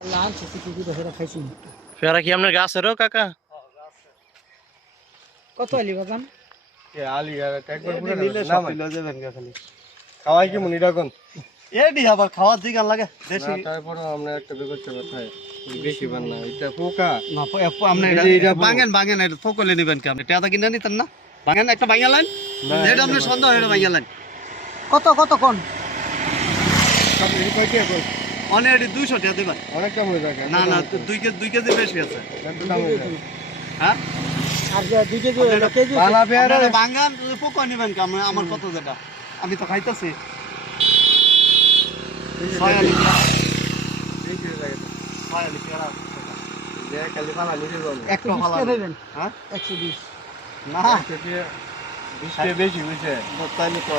লাল ছোট ছোট ধরে খাইছি পেয়ারা কি আপনার গাছেরও কাকা? কত আলি বাগান এ আলি আর একবার পুরো নিলে সব লয়ে যাবেন খালি খাওয়াই কি মুনি রাখুন এডি আবার খাওয়ার দিকে লাগে দেশি তারপর আমরা একটা ব্যবস্থা কথায় বেশি বান না এটা পোকা না আপনি এটা ভাঙেন এটা ফকলে নেবেন কি আপনি টাকা কিনে নিতেন না ভাঙেন একটা ভাঙালেন যেটা আপনি সন্দেহ এটা ভাঙালেন কত কত কোন সব এই কয়টি এখন অনেক 200 টাকা দিবেন অনেক দাম হয়ে যাবে না 2 কেজি বেশি আছে একটু দাম হয়ে যাবে হ্যাঁ আর যে 2 কেজি কেজি বালা পেয়ারা আপনারা ভাঙান পোকা নেবেন কি আমার কত যেটা আমি তো খাইতাছি 6 আলি বেশি হয়ে যাবে 6 আলি পেয়ারা যে খালি ফালা নিতে বলবো একটা 120 ভালো টাকা দেবেন হ্যাঁ 120 না সেটি 20 টাকা বেশি হইছে তাইলে তো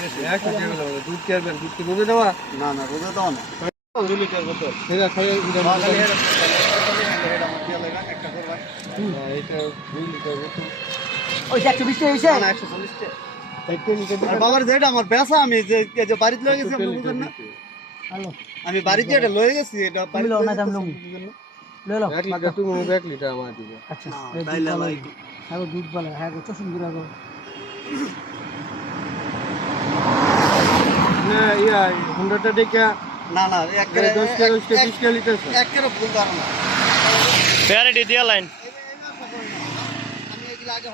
বেশি 100 টাকা হলো দুধ কি আরবেন দুধ কি বুঝে দেওয়া না রোজা দাও না 2 লিটার বোতল সেটা খাই এটা আমার দিয়ে লাগা একটা করবা এটা 2 লিটার বোতল ওই 120 টাকা হইছে না 140 টাকা একটু লিটার আর বাবার যেটা আমার পেশা আমি যে বাড়িতে লয়ে গেছি আপনি বুঝেন না হ্যালো আমি বাড়িতে এটা লয়ে গেছি এটা তুমি লও না, আমি লও। লে লো 1 লিটার তুমি 1 লিটার আমার দিবে আচ্ছা তাইলে লাই হ্যাঁ দুধ বলে হ্যাঁ গো চশম দিরা গো না ইয়া 100টা টাকা না একেবারে 10 টাকা 20 টাকা লিটার একেবারে ভুল ধারণা না পেয়ারাটি দিয়া লাইন আমি এগুলা আগে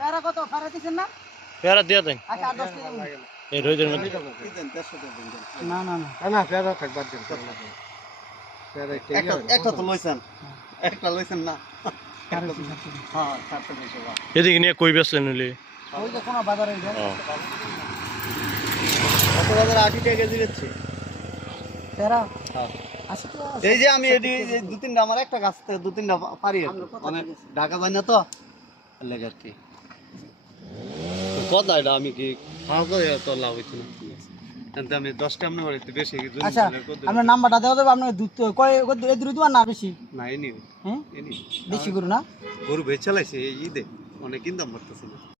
কারা কত ফারা দিছেন না পেয়ারা দিয়া দেন আচ্ছা 10 টাকা দিন। এই রোজের মধ্যে দেন 150 টাকা দেন না না না না পেয়ারা থাকবার দিন পেয়ারা একটা তো লইছেন একটা লইছেন না কারা দিছেন হ্যাঁ চারটা বেশি বা এদিকে নিয়ে কই বেচলেন হইলে? ওই যে কোন বাজারে গেল ও কত বাজার 80 টাকা কেজি বেচছি তেরা হ্যাঁ আছে তো এই যে আমি এডি দু তিনটা আমার একটা গাছ থেকে দু তিনটা পারি আর কি। মানে ঢাকা যায় না তো লেগে আর কি কথা এটা আমি কি খাওয়া করে তো লাভ হইছে না কিন্তু আমি 10টা আপনার বাড়িতে বেশি আচ্ছা আপনার নাম্বারটা দেওয়া যাবে আপনার দুধ তো কয় এই দুধ দিবেন না বেশি না এনি হ্যাঁ এনি বেশি করু না গরু বেচ চালাইছে এই ঈদে অনেক ইনকাম করতেছে না